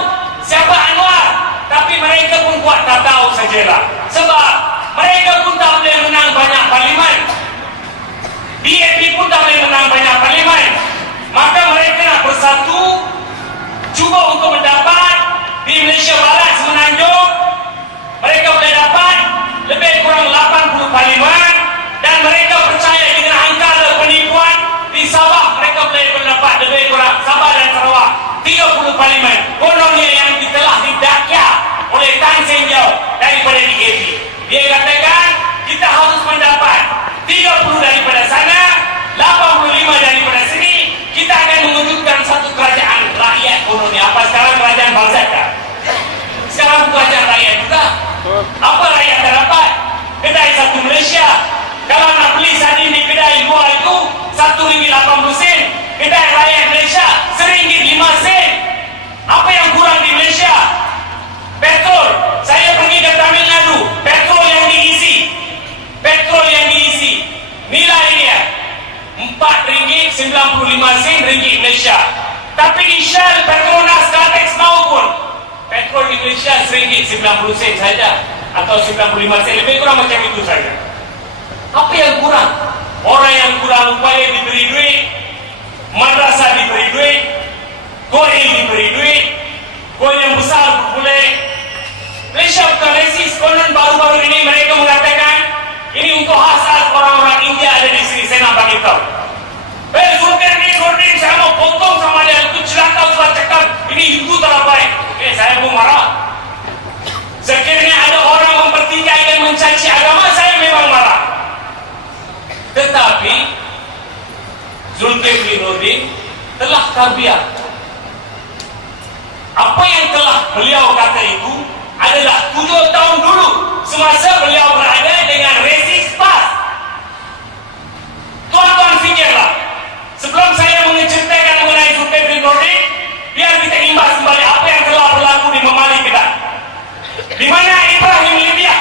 siapa Anwar, tapi mereka pun buat tak tahu sajalah. Sebab mereka pun tak boleh menang banyak parlimen. DAP pun tak boleh menang banyak parlimen. Maka mereka nak bersatu, cuba untuk mendapat di Malaysia Barat Semenanjung, mereka boleh dapat lebih kurang 80 parlimen, dan mereka percaya dengan angka penipuan di Sabah mereka boleh mendapat lebih kurang, Sabah dan Sarawak, 30 parlimen. Kononnya yang telah didakya oleh Tan Seng Jau daripada DAP. Dia katakan kita harus mendapat 30 daripada sana, 85 daripada sini. Kita akan mewujudkan satu kerajaan rakyat kononia. Apa sekarang kerajaan bangsa tak? Sekarang kerajaan rakyat juga. Apa rakyat terdapat? Kedai satu Malaysia. Kalau nak beli sardin di kedai luar itu RM1.80. Kedai rakyat Malaysia RM1.05. Apa yang kurang di Malaysia? Petrol. Saya pergi ke Tamil Nadu, petrol yang diisi, nilai dia RM4.95 ringgit Malaysia. Tapi di Shell, Petronas, Caltex maupun petrol di Malaysia RM1.90 saja, atau 95 sen, lebih kurang macam itu saja. Apa yang kurang? Orang yang kurang upaya diberi duit, madrasah diberi duit, Koil diberi duit, Koil yang besar boleh. Malaysia bukan resis. Konon baru-baru ini mereka mengatakan ini untuk khas orang-orang India ada di sini. Saya nak bagi tahu. Zulkifli, saya mau potong sama dia. Itu celaka sudah cakap ini Hindu tak baik. Saya pun marah. Tetapi Zulkifli Nurdin telah tarbiyah. Apa yang telah beliau kata itu adalah 7 tahun dulu semasa beliau berada dengan rezim PAS. Tuan-tuan fikirlah, sebelum saya menceritakan mengenai Zulkifli Nurdin, biar kita imbas kembali apa yang telah berlaku di Memali Kedah, di mana Ibrahim Libya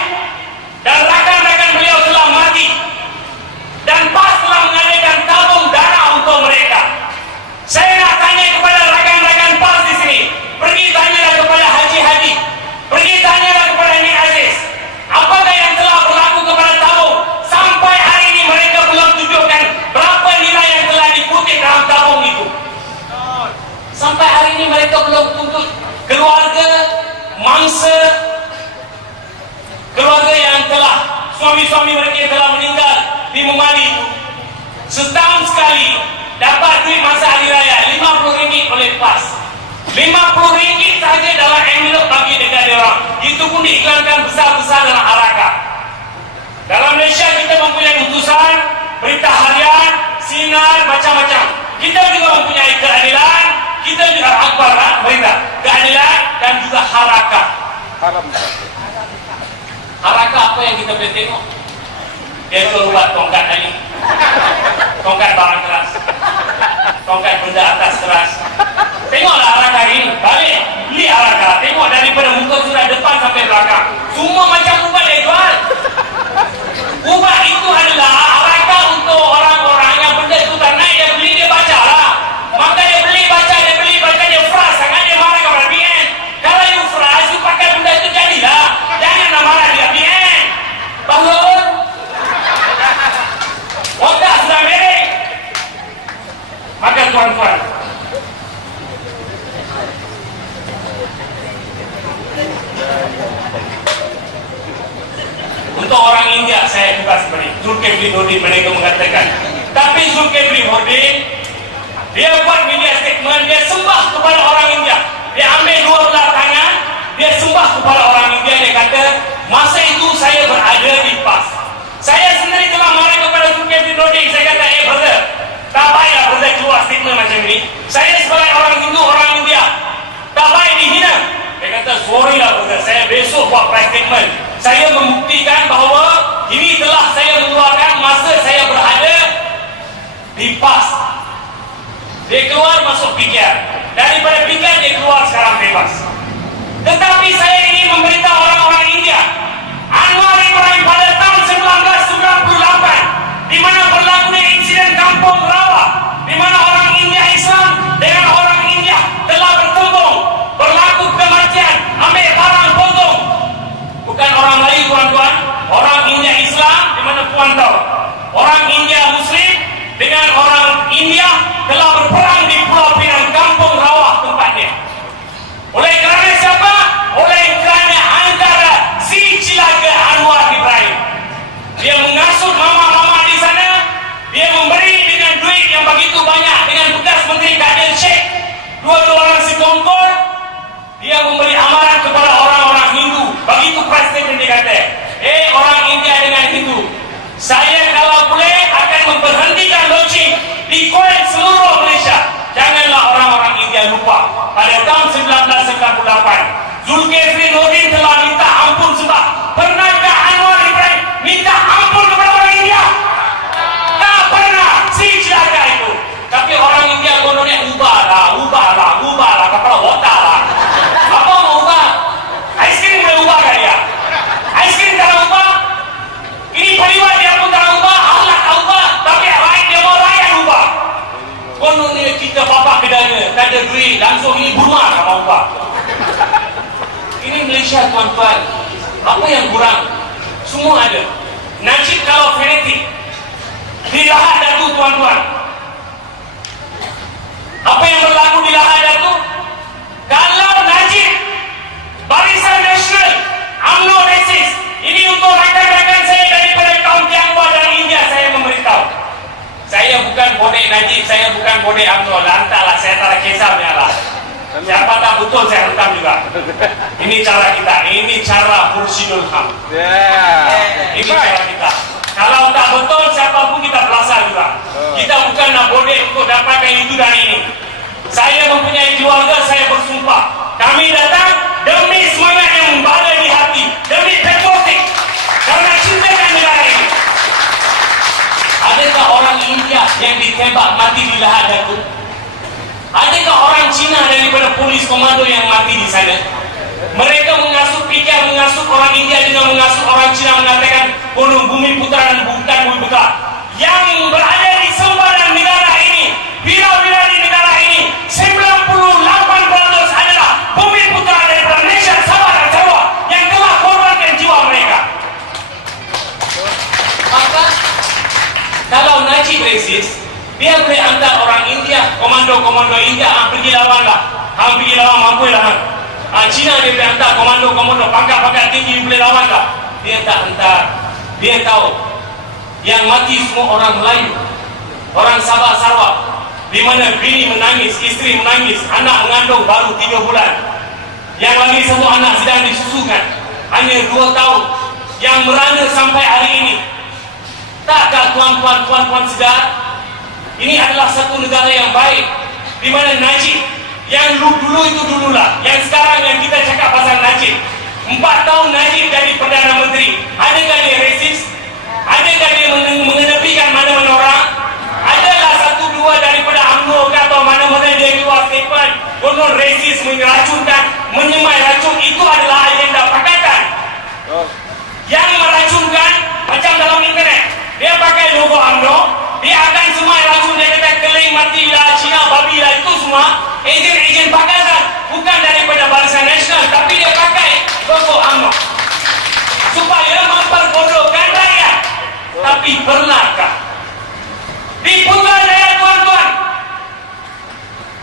dan rakan-rakan beliau telah mati, dan PAS telah mengadakan tabung darah untuk mereka. Saya nak tanya kepada rakan-rakan PAS di sini, pergi tanyalah kepada Haji Hadi, pergi tanyalah kepada Nik Aziz, apakah yang telah berlaku kepada tabung. Sampai hari ini mereka belum tunjukkan berapa nilai yang telah dikutip dalam tabung itu. Sampai hari ini mereka belum tuntut keluarga mangsa, keluarga yang telah suami-suami mereka yang telah meninggal di Memali itu. Setahun sekali dapat duit masa hari raya RM50 oleh PAS. RM50 sahaja dalam envelope bagi dekat dia orang. Itu pun diiklankan besar-besar dalam Harakah. Dalam Malaysia kita mempunyai utusan, berita harian, sinar, macam-macam. Kita juga mempunyai keadilan, kita juga akhbar, berita keadilan dan juga Harakah. Harakah apa yang kita boleh tengok? Dia jual buat tongkat ini, tongkat barang keras, tongkat benda atas keras. Tengoklah Harakah ini, balik beli Harakah. Tengok daripada muka surat depan sampai belakang, semua macam ubat dia jual. Ubat itu adalah Harakah untuk orang-orang yang benda itu tak naik, dia beli, dia baca lah. Maka dia beli, baca, dia frust sangat, dia marah kepada BN. Kalau you frust, you pakai benda itu jadilah. Janganlah marah dia BN. Bangun. Otak sudah merek. Maka tuan-tuan, untuk orang India saya buka seperti Zulkifli Nurdin, mereka mengatakan, tapi Zulkifli Nurdin dia buat media statement, dia sembah kepada orang India, dia ambil 2 belah tangan, dia sembah kepada orang India. Dia kata, masa itu saya berada di PAS, saya sendiri telah marah kepada Zulkifli Nurdin. Saya kata, brother, tak baiklah brother keluar statement macam ini. Saya sebagai orang Hindu, orang India, tak baik dihina. Dia kata, sorry lah brother, saya besok buat press statement. Saya membuktikan bahawa ini telah saya mengeluarkan masa saya berada di PAS. Dia keluar masuk PKR, daripada PKR dia keluar sekarang bebas. Tetapi saya ingin memberitahu orang-orang India, Anwar Ibrahim pada tahun 1998, di mana berlaku insiden Kampung Rawa, di mana orang India Islam dengan orang India telah bertembung, berlaku kematian, ambil barang potong. Bukan orang Melayu tuan-tuan, orang India Islam, di mana puan tahu, orang India Muslim dengan orang India telah berperang di Pulau Pinang, Kampung Rawa tempatnya. Oleh kerana siapa? Oleh kerana antara si cilaga Anwar Ibrahim. Dia mengasuh mama-mama di sana, dia memberi dengan duit yang begitu banyak, dengan bekas Menteri Kadir Sheikh, 2 orang sekongkol. Dia memberi amaran kepada orang-orang Hindu. Begitu presiden dia kata, orang India dengan Hindu, saya kalau boleh akan memberhentikan launching di koin seluruh Malaysia. Janganlah orang-orang India lupa, pada tahun 1998 Zulkifli Nurdin telah minta ampun sembah. Pernahkah Anwar Ibrahim minta ampun kepada orang India? Tak pernah, si celaka itu. Tapi orang India kononnya ubahlah kepala otak lah. Apa mau ubah? Aiskrim boleh ubah kan dia? Aiskrim tak ubah. Ini periwat dia pun tak ubah, Allah tak ubah. Tapi rakyat dia mau rakyat ubah. Kononnya kita bapak kedanya, tak ada duit, langsung ini bunga tak mau ubah. Ini Malaysia tuan-tuan. Apa yang kurang? Semua ada. Najib kalau fanatik di Lahad Datu tuan-tuan, apa yang berlaku di Lahad Datu? Kalau Najib Barisan Nasional UMNO Resis, ini untuk rakan-rakan saya daripada kaum Tionghoa dan India, saya memberitahu, saya bukan bodek Najib, saya bukan bodek UMNO. Lantaklah, saya tak ada kisahnya lah. Siapa tak betul saya hentam juga. Ini cara kita, ini cara Mursyidul Haq. Ini cara kita. Kalau tak betul, siapapun kita belasah juga. Kita bukan nak bodek untuk dapatkan itu dan ini. Saya mempunyai keluarga, saya bersumpah. Kami datang demi semangat yang membara di hati, demi patriotik, karena cintakan negara ini. Adakah orang India yang ditembak mati di Lahad Datu? Adakah orang Cina daripada polis komando yang mati di sana? Mereka mengasuh fikir, mengasuh orang India dengan mengasuh orang Cina, mengatakan gunung bumi putra dan bukan bumi putra. Yang berada di sempadan negara ini, bila-bila di negara ini, 98% adalah bumi putra daripada Malaysia, Sabah dan Sarawak yang telah korbankan jiwa mereka. Maka kalau Najib resist, dia boleh hantar orang India, komando-komando India, pergi lawanlah. Pergi lawan, mampulah. Cina dia boleh hantar komando-komando, pangkat-pangkat tinggi boleh lawanlah. Dia tak hantar. Dia tahu yang mati semua orang Melayu, orang Sabah Sarawak, di mana bini menangis, isteri menangis, anak mengandung baru 3 bulan, yang lagi satu anak sedang disusukan, hanya 2 tahun, yang merana sampai hari ini. Takkah tuan-tuan sedar, ini adalah satu negara yang baik, di mana Najib yang dulu itu dululah, yang sekarang yang kita cakap pasal Najib, 4 tahun Najib jadi Perdana Menteri. Adakah dia resis? Adakah dia mengenepikan mana-mana orang? Adalah 1-2 daripada UMNO atau mana-mana dia keluar statement konon resis, meracunkan, menyemai racun. Itu adalah agenda pakatan. Yang meracunkan macam dalam internet, dia pakai logo UMNO, dia akan semai racun, dia kata keling mati lah, Cina babi lah, itu semua ejen-ejen pakatan, bukan daripada Barisan Nasional, tapi dia pakai logo UMNO supaya memperbodohkan rakyat. Tapi pernahkah di Putrajaya, tuan-tuan,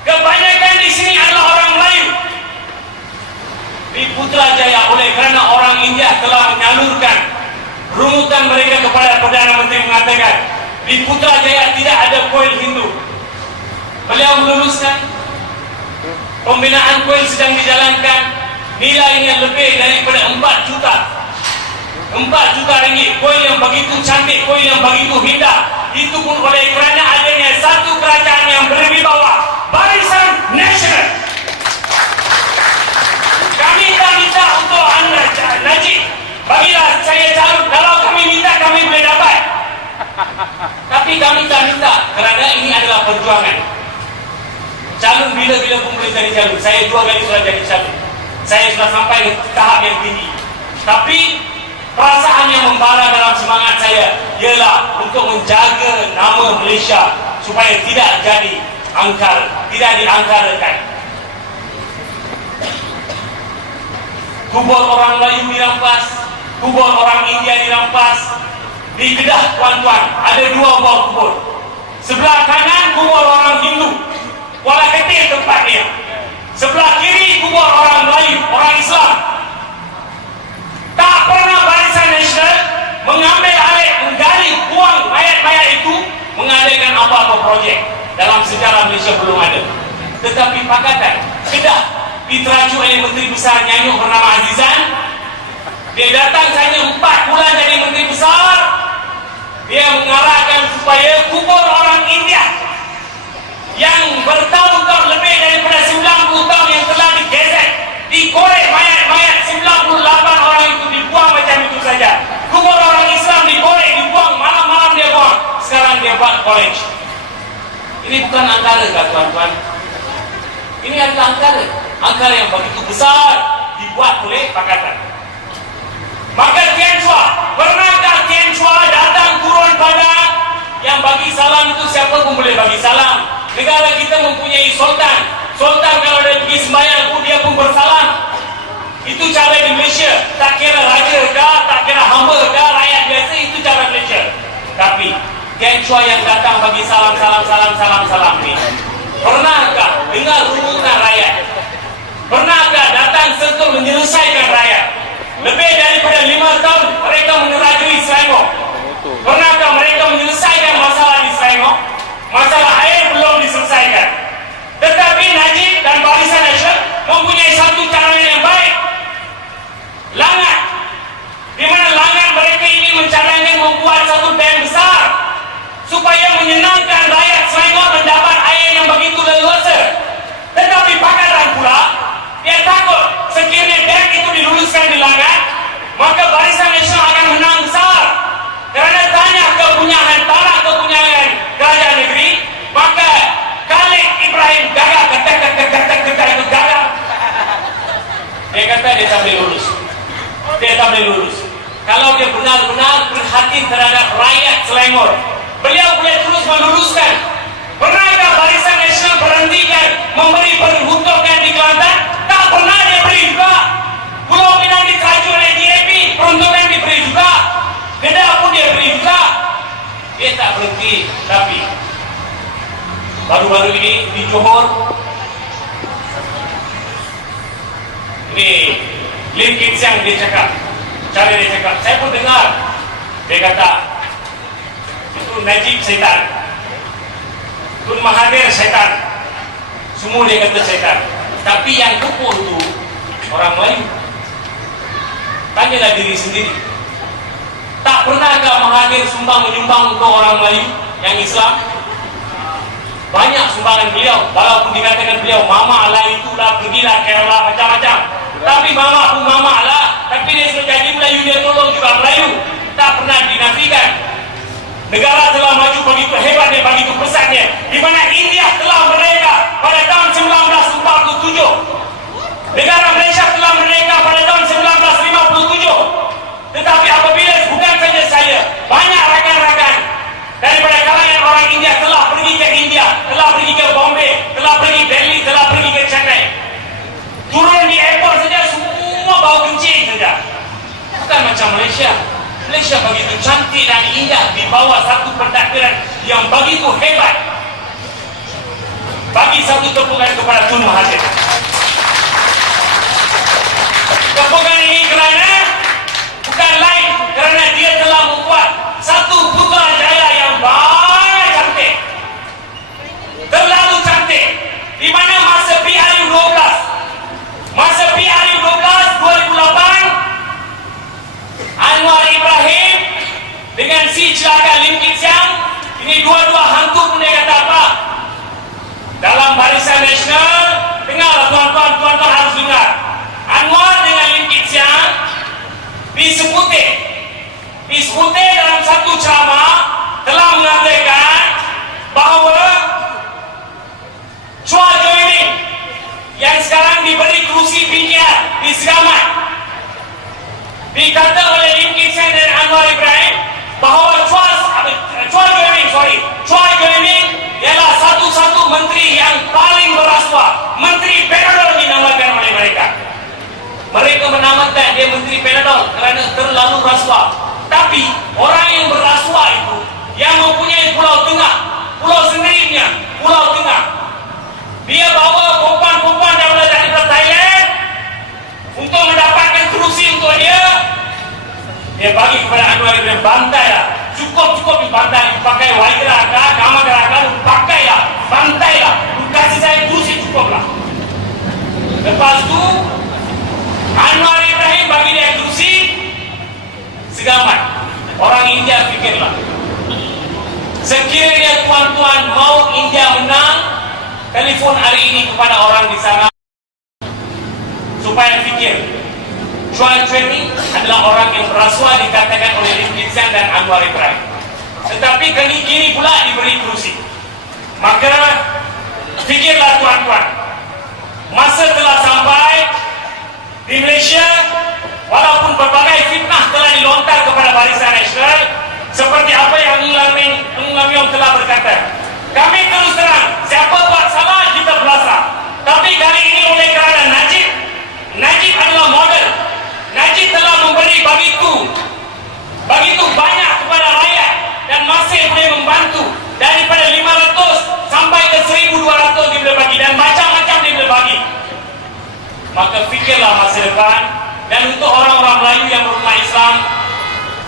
kebanyakan di sini adalah orang Melayu. Di Putrajaya, oleh kerana orang India telah menyalurkan rungutan mereka kepada Perdana Menteri, mengatakan di Putrajaya tidak ada kuil Hindu. Beliau meluluskan pembinaan kuil sedang dijalankan, nilainya lebih daripada 4 juta ringgit. Kuil yang begitu cantik, kuil yang begitu indah, itu pun oleh kerana adanya satu kerajaan yang berwibawa, Barisan Nasional. Kami tak minta untuk anda Najib, bagilah saya calon. Kalau kami minta, kami boleh dapat. Tapi kami tak minta kerana ini adalah perjuangan. Calon bila-bila pun boleh jadi calon. Saya 2 kali sudah jadi calon. Saya sudah sampai ke tahap yang tinggi. Tapi perasaan yang membara dalam semangat saya ialah untuk menjaga nama Malaysia supaya tidak jadi angkar, tidak diangkarakan. Kubur orang Melayu dirampas, kubur orang India dirampas. Di Kedah, tuan-tuan, ada 2 buah kubur. Sebelah kanan kubur orang Hindu, Kuala Ketil tempatnya. Sebelah kiri kubur orang Melayu, orang Islam. Tak pernah Barisan Nasional mengambil alih, menggali, buang mayat-mayat itu, mengadakan apa-apa projek. Dalam sejarah Malaysia belum ada. Tetapi Pakatan Kedah diteraju oleh Menteri Besar Nyanyuk bernama Azizan. Dia datang saja 4 bulan jadi Menteri Besar. Dia mengarahkan supaya kubur orang India yang bertahun-tahun lebih daripada 90 tahun yang telah digesek, dikorek mayat-mayat 98 orang itu dibuang macam itu saja. Kubur orang Islam dikorek, dibuang, malam-malam dia buang. Sekarang dia buat college. Ini bukan angkara, tuan-tuan. Ini adalah angkara yang begitu besar dibuat oleh Pakatan. Maka Tian Chua, pernahkah Tian Chua datang turun padang yang bagi salam itu siapa pun boleh bagi salam? Negara kita mempunyai sultan. Sultan kalau dia pergi sembahyang pun dia pun bersalam. Itu cara di Malaysia. Tak kira raja kah, tak kira hamba kah, rakyat biasa, itu cara Malaysia. Tapi Tian Chua yang datang bagi salam ni, pernahkah dengar rungutan rakyat? Pernahkah datang serta menyelesaikan rakyat? Lebih daripada 5 tahun mereka menerajui Selangor. Pernahkah mereka menyelesaikan masalah di Selangor? Masalah air belum diselesaikan. Tetapi Najib dan Barisan Nasional mempunyai satu cara yang baik. Langat. Di mana langat mereka ini mencadangkan membuat satu barisan di lengan, maka Barisan Nasional akan menang besar. Kerana tanya kepunyaan tanah, kepunyaan kerajaan negeri, maka Khalid Ibrahim gagal, gagal. Dia kata dia tak boleh lulus. Dia tak boleh lulus. Kalau dia benar-benar perhatian terhadap rakyat Selangor, beliau boleh terus meluluskan. Pernahkah Barisan Nasional berhentikan memberi peruntukan di Kelantan? Tak pernah dia beri juga. Pulau Pinang diteraju oleh DAP, peruntukan diberi juga. Kedah pun dia beri juga. Dia tak berhenti. Tapi baru-baru ini di Johor, ini Lim Kim Siang dia cakap, cara dia cakap, saya pun dengar. Dia kata itu Najib setan, Tun Mahathir setan, semua dia kata setan. Tapi yang kumpul itu orang Melayu. Tanyalah diri sendiri, tak pernahkah Mahathir menyumbang untuk orang Melayu yang Islam? Banyak sumbangan beliau, walaupun dikatakan beliau mama lah, itulah, pergilah Kerala, macam-macam. Tapi mama pun mama lah, tapi dia sudah jadi Melayu, dia tolong juga Melayu. Tak pernah dinafikan. Negara telah maju begitu hebatnya, begitu pesatnya, di mana India telah merdeka pada tahun 1947. Negara Malaysia telah merdeka pada tahun 1957. Tetapi apabila bukan saja saya, banyak rakan-rakan daripada kalangan orang India telah pergi ke India, telah pergi ke Bombay, telah pergi Delhi, telah pergi ke Chennai. Turun di airport saja semua bau kencing saja. Bukan macam Malaysia. Malaysia begitu cantik dan indah di bawah satu pentadbiran yang begitu hebat. Bagi satu tepukan kepada Tun Mahathir. Tepukan ini kerana bukan lain, kerana dia telah membuat satu Putrajaya yang banyak cantik, terlalu cantik, di mana masa PRU 12 2008, Anwar Ibrahim dengan si celaka Lim Kit Siang, ini dua-dua hantu pun dia kata apa? Dalam Barisan Nasional, dengarlah tuan-tuan harus dengar. Anwar dengan Lim Kit Siang disebutkan dalam satu ceramah telah mengatakan bahawa Chua Joining yang sekarang diberi kerusi pinggiran di Segamat, dikata oleh Lim Kit Siang dan Anwar Ibrahim bahawa Chua Joining ialah satu-satu menteri yang paling berasuah, menteri Panadol dinamakan oleh mereka. Mereka menamakan dia menteri Panadol kerana terlalu rasuah. Tapi orang yang berasuah itu, yang mempunyai Pulau Tengah, pulau sendirinya, Pulau Tengah, dia bawa perempuan-perempuan daripada Thailand untuk mendapatkan kerusi untuk dia bagi kepada Anwar Ibrahim. Bantai lah, cukup dibantai, pakai Waikra kah, Kamakara kah, pakai lah, bantai lah, kasih saya kerusi, cukup lah. Lepas tu Anwar Ibrahim bagi dia kerusi Segamat. Orang India fikirlah, sekiranya tuan-tuan mau India menang, telefon hari ini kepada orang di sana supaya fikir Chua Joining adalah orang yang berasuah, dikatakan oleh Lim Kit Siang dan Anwar Ibrahim. Tetapi kini pula diberi kerusi. Maka fikirlah tuan-tuan, masa telah sampai di Malaysia, walaupun berbagai fitnah telah dilontar kepada Barisan Nasional, seperti apa yang Ng Lam Yong telah berkata, kami terus terang, siapa buat salah kita belasah. Tapi kali ini oleh kerana Najib adalah model. Najib telah memberi begitu banyak kepada rakyat dan masih boleh membantu. Daripada 500 sampai ke 1,200 dia boleh bagi, dan macam-macam dia boleh bagi. Maka fikirlah masa depan. Dan untuk orang-orang Melayu yang berumat Islam,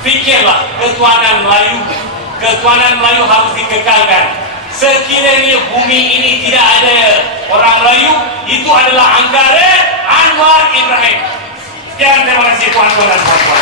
fikirlah ketuhanan Melayu harus dikekalkan. Sekiranya bumi ini tidak ada orang Melayu, itu adalah angkara Anwar Ibrahim. Sekian, terima kasih tuan-tuan dan puan-puan.